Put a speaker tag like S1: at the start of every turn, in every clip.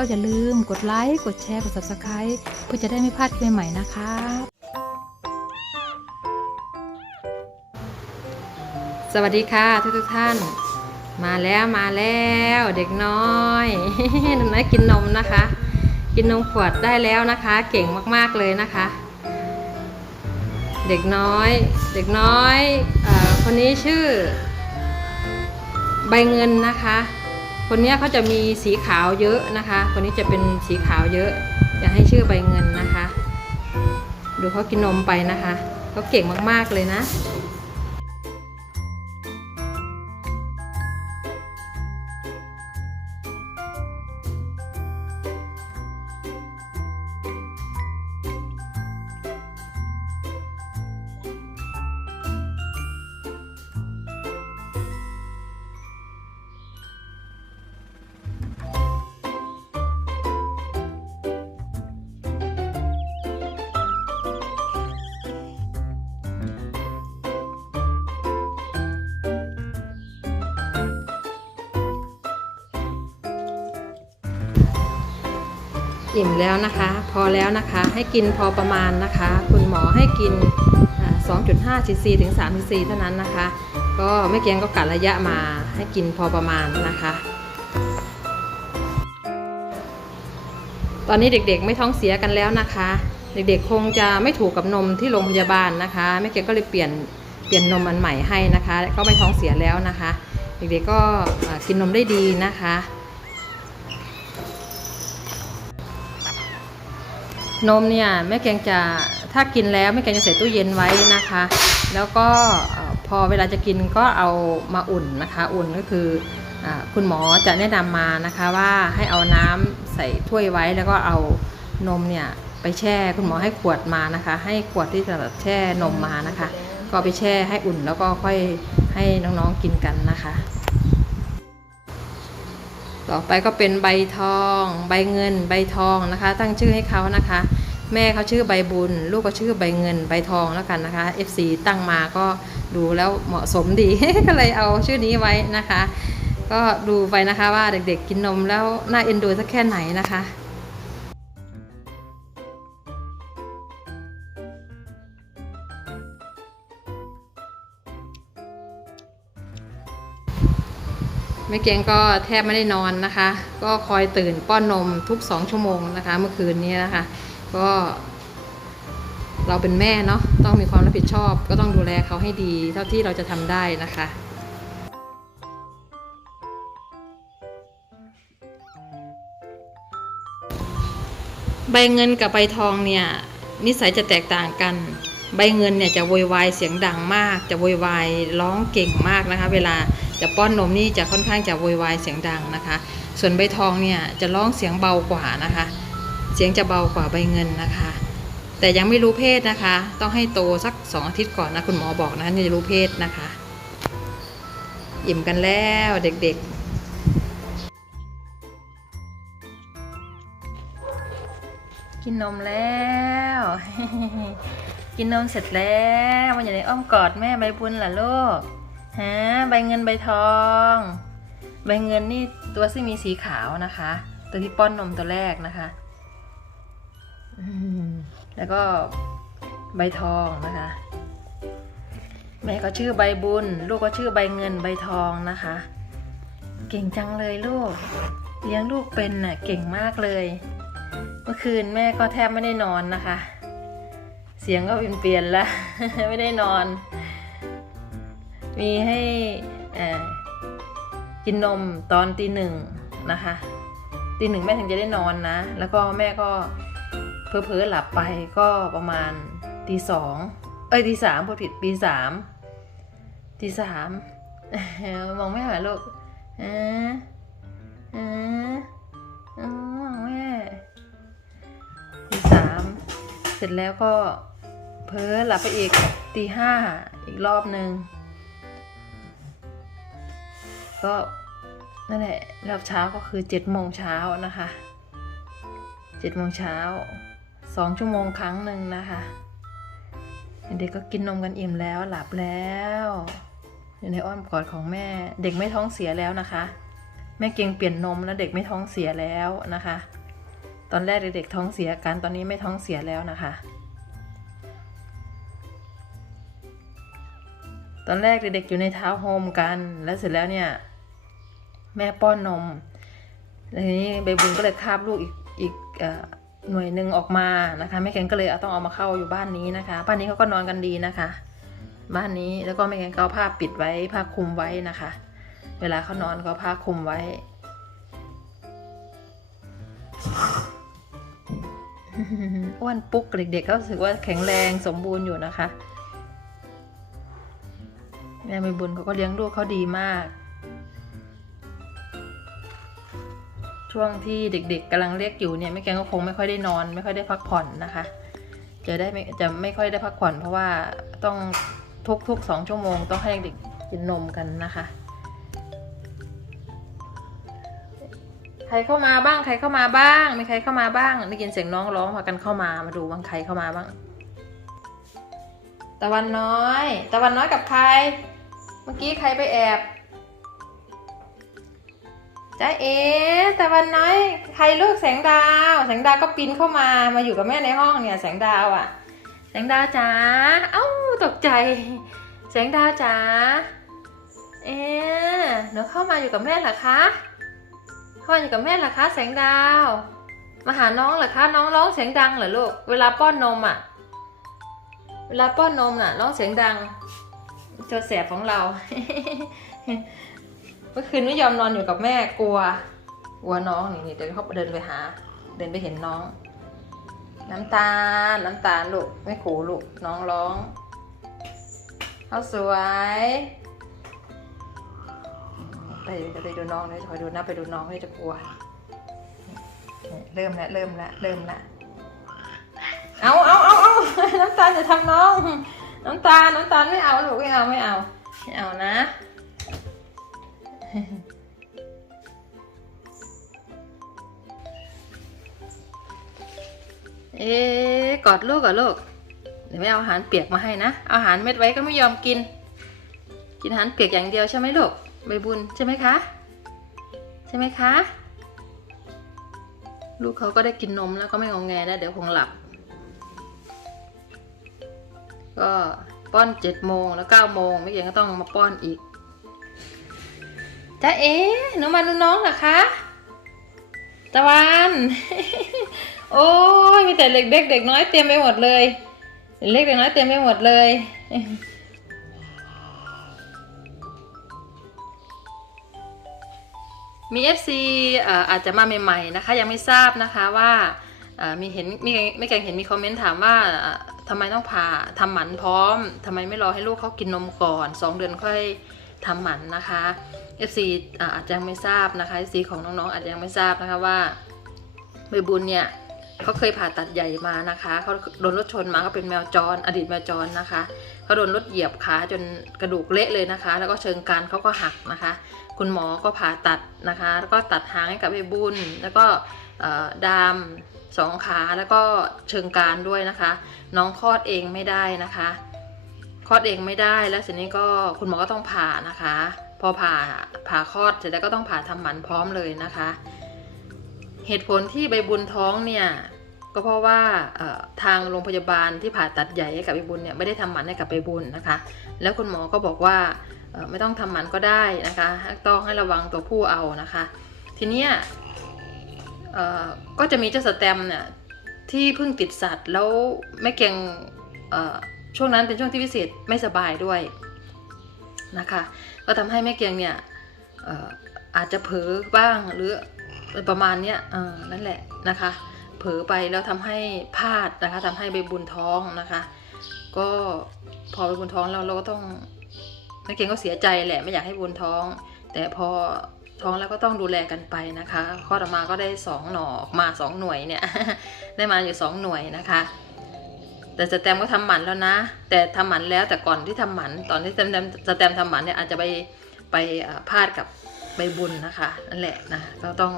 S1: แล้วอย่าลืมกดไลค์ กดแชร์ กด subscribe เพื่อจะได้ไม่พลาดคลิปใหม่ๆนะครับ
S2: สวัสดีค่ะทุกทุกท่าน มาแล้วมาแล้วเด็กน้อยหนูน้อยกินนมนะคะ กินนมขวดได้แล้วนะคะ เก่งมากๆเลยนะคะ เด็กน้อยเด็กน้อยอคนนี้ชื่อ ใบเงินนะคะ คนนี้เขาจะมีสีขาวเยอะนะคะ คนนี้จะเป็นสีขาวเยอะ อยากให้ชื่อใบเงินนะคะ ดูเขากินนมไปนะคะเขาเก่งมากๆเลยนะ อิ่มแล้วนะคะ พอแล้วนะคะให้กินพอประมาณนะคะ คุณหมอให้กิน 2.5 cc ถึง3 cc เท่านั้นนะคะ ก็ไม่เกียงก็กัดระยะมาให้กินพอประมาณนะคะ ตอนนี้เด็กๆไม่ท้องเสียกันแล้วนะคะ เด็กๆคงจะไม่ถูกกับนมที่โรงพยาบาลนะคะแม่เกียงก็เลยเปลี่ยนเปลี่ยนนมอันใหม่ให้นะคะ ก็ไม่ท้องเสียแล้วนะคะ เด็กๆก็กินนมได้ดีนะคะ นมเนี่ยแม่แกงจะถ้ากินแล้วแม่แกงจะใส่ตู้เย็นไว้นะคะ แล้วก็พอเวลาจะกินก็เอามาอุ่นนะคะ อุ่นก็คืออคุณหมอจะแนะนำมานะคะว่าให้เอาน้ำใส่ถ้วยไว้แล้วก็เอานมเนี่ยไปแช่คุณหมอให้ขวดมานะคะ ให้ขวดที่สำหรับแช่นมมานะคะ ก็ไปแช่ให้อุ่นแล้วก็ค่อยให้น้องๆกินกันนะคะ ต่อไปก็เป็นใบทอง ใบเงิน ใบทองนะคะ ตั้งชื่อให้เขานะคะ แม่เขาชื่อใบบุญ ลูกก็ชื่อใบเงิน ใบทองแล้วกันนะคะ FC ตั้งมาก็ดูแล้วเหมาะสมดี ก็เลยเอาชื่อนี้ไว้นะคะ ก็ดูไปนะคะว่าเด็กๆกินนมแล้วน่าเอ็นดูสักแค่ไหนนะคะ แม่เกงก็แทบไม่ได้นอนนะคะ ก็คอยตื่นป้อนนมทุกสองชั่วโมงนะคะ เมื่อคืนนี้นะคะ ก็ เราเป็นแม่เนาะต้องมีความรับผิดชอบ ก็ต้องดูแลเขาให้ดี เท่าที่เราจะทำได้นะคะใบเงินกับใบทองเนี่ยนิสัยจะแตกต่างกัน ใบเงินเนี่ยจะโวยวายเสียงดังมาก จะโวยวายร้องเก่งมากนะคะ เวลา จะป้อนนมนี่จะค่อนข้างจะโวยวายเสียงดังนะคะ ส่วนใบทองเนี่ยจะร้องเสียงเบากว่านะคะ เสียงจะเบากว่าใบเงินนะคะ แต่ยังไม่รู้เพศนะคะ ต้องให้โตสักสองอาทิตย์ก่อนนะคุณหมอบอกนะนี่จะรู้เพศนะคะอิ่มกันแล้วเด็กๆกินนมแล้ว กินนมเสร็จแล้ว มันอยู่ในอ้อมกอดแม่ใบบุญล่ะลูก ฮะใบเงินใบทอง ใบเงินนี่ตัวที่มีสีขาวนะคะ ตัวที่ป้อนนมตัวแรกนะคะ แล้วก็ใบทองนะคะ แม่ก็ชื่อใบบุญ ลูกก็ชื่อใบเงินใบทองนะคะ เก่งจังเลยลูก เลี้ยงลูกเป็นน่ะเก่งมากเลย เมื่อคืนแม่ก็แทบไม่ได้นอนนะคะ เสียงก็เปลี่ยนๆแล้วไม่ได้นอน มีให้กินนมตอนตีหนึ่งนะคะตีหนึ่งแม่ถึงจะได้นอนนะ แล้วก็แม่ก็เพอเพอๆหลับไปก็ประมาณตีสองเอ้ยตีสามพอผิดตีสามตีสามมองไม่หาลูกเออเออเออมองแม่ตีสามเสร็จแล้วก็เพ้อหลับไปอีกตีห้าอีกรอบหนึ่ง ก็นั่นแหละรอบเช้าก็คือเจ็ดโมงเช้านะคะเจ็ดโมงเช้าสองชั่วโมงครั้งหนึ่งนะคะเด็กก็กินนมกันอิ่มแล้วหลับแล้วอยู่ในอ้อมกอดของแม่ เด็กไม่ท้องเสียแล้วนะคะ แม่เกียงเปลี่ยนนมแล้วเด็กไม่ท้องเสียแล้วนะคะ ตอนแรกเด็กๆท้องเสียกันตอนนี้ไม่ท้องเสียแล้วนะคะ ตอนแรกเด็กๆอยู่ในเท้าวโฮมกันแล้วเสร็จแล้วเนี่ย แม่ป้อนนมทีนี้ใบบุญก็เลยคาบลูกอีกอีกอหน่วยหนึ่งออกมานะคะแม่แกงก็เลยต้องเอามาเข้าอยู่บ้านนี้นะคะ บ้านนี้เขาก็นอนกันดีนะคะ บ้านนี้แล้วก็แม่แกงก็เอาผ้าปิดไว้ผ้าคลุมไว้นะคะ เวลาเขานอนก็ผ้าคลุมไว้อ้วนปุ๊กเด็กๆก็รู้สึกว่าแข็งแรงสมบูรณ์อยู่นะคะแม่ใบบุญเขาก็เลี้ยงลูกเขาดีมาก ช่วงที่เด็กๆกำลังเรียกอยู่เนี่ยแม่แกงก็คงไม่ค่อยได้นอน ไม่ค่อยได้พักผ่อนนะคะจะได้ไม่จะไม่ค่อยได้พักผ่อน เพราะว่าต้องทุกๆสองชั่วโมงต้องให้เด็กกินนมกันนะคะ ใครเข้ามาบ้างใครเข้ามาบ้างมีใครเข้ามาบ้างได้ยินเสียงน้องร้องพากันเข้ามามาดูบ้างใครเข้ามาบ้าง ตะวันน้อย ตะวันน้อยกับใคร เมื่อกี้ใครไปแอบ จ้าเอ๋ตะวันน้อยใครลูกแสงดาว แสงดาวก็ปีนเข้ามามาอยู่กับแม่ในห้องเนี่ย แสงดาวอะ่ะ แสงดาวจ๋าเอ้าตกใจ แสงดาวจ๋าเอ๊ะหนูเข้ามาอยู่กับแม่เหรอคะเข้ามาอยู่กับแม่เหรอคะ แสงดาว มาหาน้องเหรอคะน้องร้องเสียงดังเหรอลูกเวลาป้อนนมอะ เวลาป้อนนมน่ะร้องเสียงดังตัวแสบของเรา เมื่อคืนไม่ยอมนอนอยู่กับแม่กลัว กลัวน้องนี่นี่เดินเขาเดินไปหา เดินไปเห็นน้อง น้ำตาลน้ำตาลลูกไม่ขู่ลูกน้องร้องเขาสวยไปจะไปดูน้องเลยคอยดูนะไปดูน้องเลยจะกลัว เริ่มแล้วเริ่มแล้วเริ่มแล้วเอาเอาเอาเอาน้ำตาลจะทำน้อง น้ำตาลน้ำตาลไม่เอาลูกไม่เอาไม่เอาไม่เอานะ เอ๊กอดลูกกอนลูก เดี๋ยวไม่เอาอาหารเปียกมาให้นะเอาอาหารเม็ดไว้ก็ไม่ยอมกิน กินอาหารเปียกอย่างเดียวใช่ไหมลูก ใบบุญใช่ไหมคะ ใช่ไหมคะ ลูกเขาก็ได้กินนมแล้วก็ไม่งองแงแล้วเดี๋ยวคงหลับ ก็ป้อนเจ็ดโมงแล้วเก้าโมงไม่เกี่ยงก็ต้องมาป้อนอีกจ้าเอ๋หนูมาดูน้องเหรอคะตะวัน โอ้ยมีแต่เด็กเด็กเด็กน้อยเต็มไปหมดเลยเด็กเล็กเด็กน้อยเต็มไปหมดเลย มี FC เอ่ออาจจะมาใหม่ๆนะคะ ยังไม่ทราบนะคะว่ามีเห็นมีไม่แกงเห็นมีคอมเมนต์ถามว่าทำไมต้องผ่าทำหมันพร้อมทำไมไม่รอให้ลูกเขากินนมก่อน 2 เดือนค่อยทำหมันนะคะ FC อาอาจจะยังไม่ทราบนะคะ FC ของน้องๆ อาจจะยังไม่ทราบนะคะว่าใบบุญเนี่ย เขาเคยผ่าตัดใหญ่มานะคะเขาโดนรถชนมาเขาเป็นแมวจร อดีตแมวจรนะคะเขาโดนรถเหยียบขาจนกระดูกเละเลยนะคะ แล้วก็เชิงกรานเขาก็หักนะคะ คุณหมอก็ผ่าตัดนะคะ แล้วก็ตัดหางให้กับใบบุญแล้วก็ดามสองขาแล้วก็เชิงกรานด้วยนะคะ น้องคลอดเองไม่ได้นะคะคลอดเองไม่ได้แล้วทีนี้ก็คุณหมอก็ต้องผ่านะคะ พอผ่าผ่าคลอดเสร็จแล้วก็ต้องผ่าทำหมันพร้อมเลยนะคะ เหตุผลที่ใบบุญท้องเนี่ยก็เพราะว่าทางโรงพยาบาลที่ผ่าตัดใหญ่ให้กับใบบุญเนี่ยไม่ได้ทำหมันให้กับใบบุญนะคะ แล้วคุณหมอก็บอกว่าไม่ต้องทำหมันก็ได้นะคะต้องให้ระวังตัวผู้เอานะคะ ทีเนี้ยก็จะมีเจ้าสแตมเนี่ยที่เพิ่งติดสัตว์แล้วแม่เกียงเอ่อช่วงนั้นเป็นช่วงที่พิเศษไม่สบายด้วยนะคะ ก็ทำให้แม่เกียงเนี่ยเอ่ออาจจะเผลอบ้างหรือ ประมาณเนี้ยนั่นแหละนะคะ เผลอไปแล้วทำให้พลาดนะคะทำให้ใบบุญท้องนะคะ ก็พอใบบุญท้องแล้วเราก็ต้องแม่เก่งก็เสียใจแหละไม่อยากให้บุญท้อง แต่พอท้องแล้วก็ต้องดูแลกันไปนะคะคลอดออกมาก็ได้สองหน่อออกมาสองหน่วยเนี่ยได้มาอยู่สองหน่วยนะคะแต่สแตมก็ทำหมันแล้วนะ แต่ทำหมันแล้วแต่ก่อนที่ทำหมันตอนที่สแตมสแตมทำหมันเนี่ยอาจจะไปไปพลาดกับ ใบบุญนะคะนั่นแหละนะก็ต้อง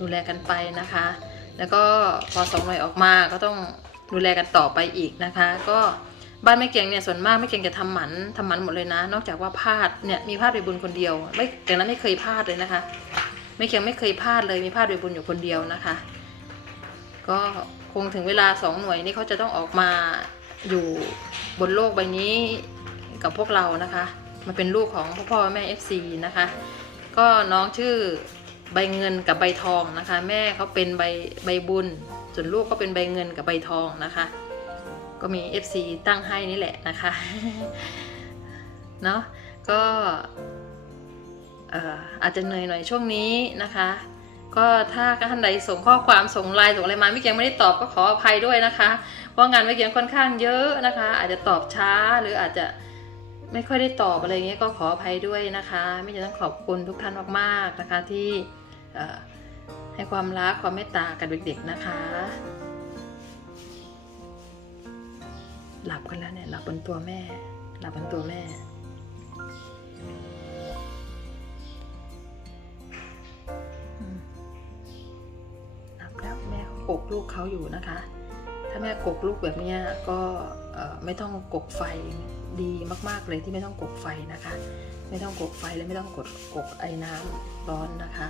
S2: ดูแลกันไปนะคะ แล้วก็พอสองหน่วยออกมาก็ต้องดูแลกันต่อไปอีกนะคะ ก็บ้านแม่เกียงเนี่ยส่วนมากแม่เกียงจะทำหมันทำหมันหมดเลยนะ นอกจากว่าพลาดเนี่ยมีพลาดไปบุญคนเดียว ไม่แต่นั้นไม่เคยพลาดเลยนะคะไม่เคียงไม่เคยพลาดเลยมีพลาดใบบุญอยู่คนเดียวนะคะ ก็คงถึงเวลาสองหน่วยนี้เขาจะต้องออกมาอยู่บนโลกใบนี้กับพวกเรานะคะมาเป็นลูกของพ่อพ่อแม่ FC นะคะ ก็น้องชื่อใบเงินกับใบทองนะคะ แม่เขาเป็นใบใบบุญ ส่วนลูกก็เป็นใบเงินกับใบทองนะคะ ก็มี FC ตั้งให้นี่แหละนะคะเนาะก็เอ่ออาจจะเหนื่อยหน่อยช่วงนี้นะคะ ก็ถ้าท่านใดส่งข้อความส่งไลน์ส่งอะไรมาไม่เกียงไม่ได้ตอบก็ขออภัยด้วยนะคะ เพราะงานไม่เกียงค่อนข้างเยอะนะคะ อาจจะตอบช้าหรืออาจจะ ไม่ค่อยได้ตอบอะไรเงี้ยก็ขออภัยด้วยนะคะ ไม่จะต้องขอบคุณทุกท่านมากๆนะคะที่ให้ความรักความเมตตากับเด็กๆนะคะ หลับกันแล้วเนี่ยหลับบนตัวแม่ หลับบนตัวแม่หลับแล้วแม่เขากกลูกเขาอยู่นะคะ ถ้าแม่กกลูกแบบนี้ก็ไม่ต้องกกไฟดีมาก ๆ เลยที่ไม่ต้องกกไฟนะคะ ไม่ต้องกกไฟและไม่ต้องกดกกไอ้น้ำร้อนนะคะ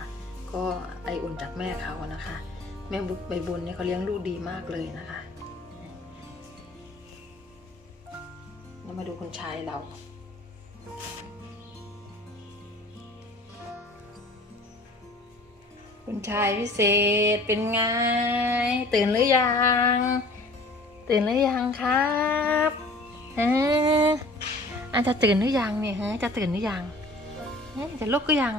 S2: ก็ไออุ่นจากแม่เขานะคะ แม่บุใบบุญเนี่ยเขาเลี้ยงลูกดีมากเลยนะคะแล้วมาดูคุณชายเราคุณชายพิเศษเป็นไง ตื่นหรือยัง ตื่นหรือยังครับฮะอาจจะตื่นหรือยังเนี่ยฮะจะตื่นหรือยังจะลุกก็ยัง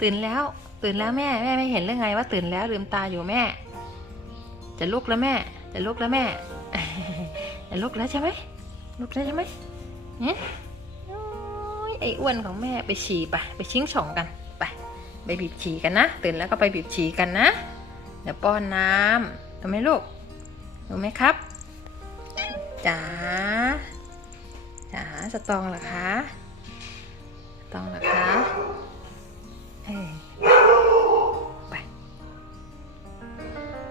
S2: ตื่นแล้ว ตื่นแล้วแม่แม่ไม่เห็นเรื่องไงว่าตื่นแล้วลืมตาอยู่แม่ จะลุกแล้วแม่ จะลุกแล้วแม่ จะลุกแล้วใช่ไหมลุกแล้วใช่ไหมเนี่ยโอ้ยไอ้อ้วนของแม่ไปฉี่ไปไปชิงช่องกันไปไปบีบฉี่กันนะ ตื่นแล้วก็ไปบีบฉี่กันนะ เดี๋ยวป้อนน้ำรู้ไหมลูกรู้ไหมครับ จ๋าจ๋าสตองเหรอคะสตองเหรอคะเอ้ยไป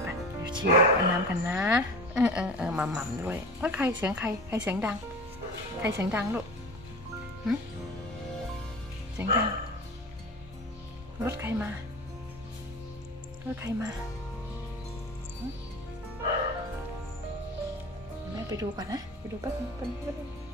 S2: ไปบีบฉี่ป้อนน้ำกันนะเออเออเออมาหม่ำด้วยว่าใครเสียงใครใครเสียงดัง ใครเสียงดังลูกหึเสียงดังรถใครมารถใครมา ไปดูก่อนนะ ไปดูแป๊บนึงแป๊บนึง